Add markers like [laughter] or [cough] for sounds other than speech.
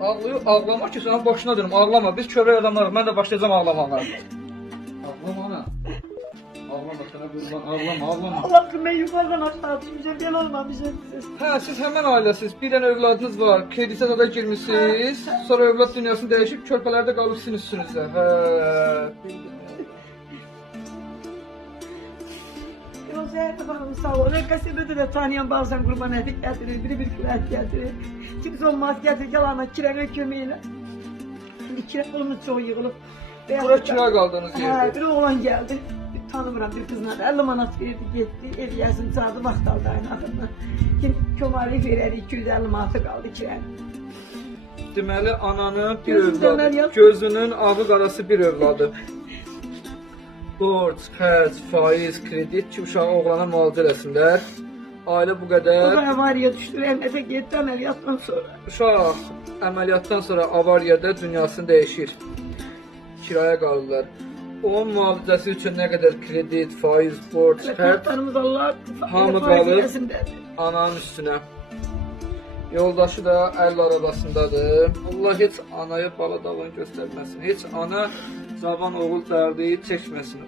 Ağlıyor, ağlama ki sana başına dönüm. Ağlama. Biz kövrək adamlarıq. Mən də başlayacağım ağlamağa. Ağlama ana. Ağlama sana qurban. Ağlama, ağlama. Allah'ım ben yukarıdan aşağı düşmüşüm. Gel olmamışım. Hə, siz həmən ailəsiz. Bir dənə övladınız var. Kreditə zada girmisiniz. Sonra övlad dünyasını dəyişib körpələrdə qalıb sizin üstünüzdə. Hə. [laughs] Zeytin Hanım sağ ol. Gazetede de tanıyan bazen kurban edik getirir. Biri bir küret getirir. Kimse olmaz getirir. Yalanla kirene kömeğiyle. Şimdi kire olmuş çoğu yığılıp. Bura kira qaldığınız Ha, yerdir. bir oğlan geldi. Bir tanımıram bir kızla. 50 manat verdi gitti. Ev yazın çağırdı vaxt aldı aynı axırına. Kim kömali verər 250 manatı qaldı kirənin. Deməli ananın bir övladı, əməliyyat. gözünün ağı qarası bir övladı. Borc, xərc, faiz, kredit ki, uşağı oğlana müalicə eləsinlər. Ailə bu qədər. avariya düşdü. Əmətə getdi əməliyyatdan sonra. Uşaq əməliyyatdan sonra avariyada dünyasını dəyişir. Kiraya qalırlar. Onun müalicəsi üçün nə qədər kredit, faiz, borc, xərc Kartlarımız Allah Hamı eləsinlər. ananın üstünə. Yoldaşı da əl arabasındadır. Allah heç anaya bala davan göstərməsin. Heç ana cavan oğul dərdi çəkməsin.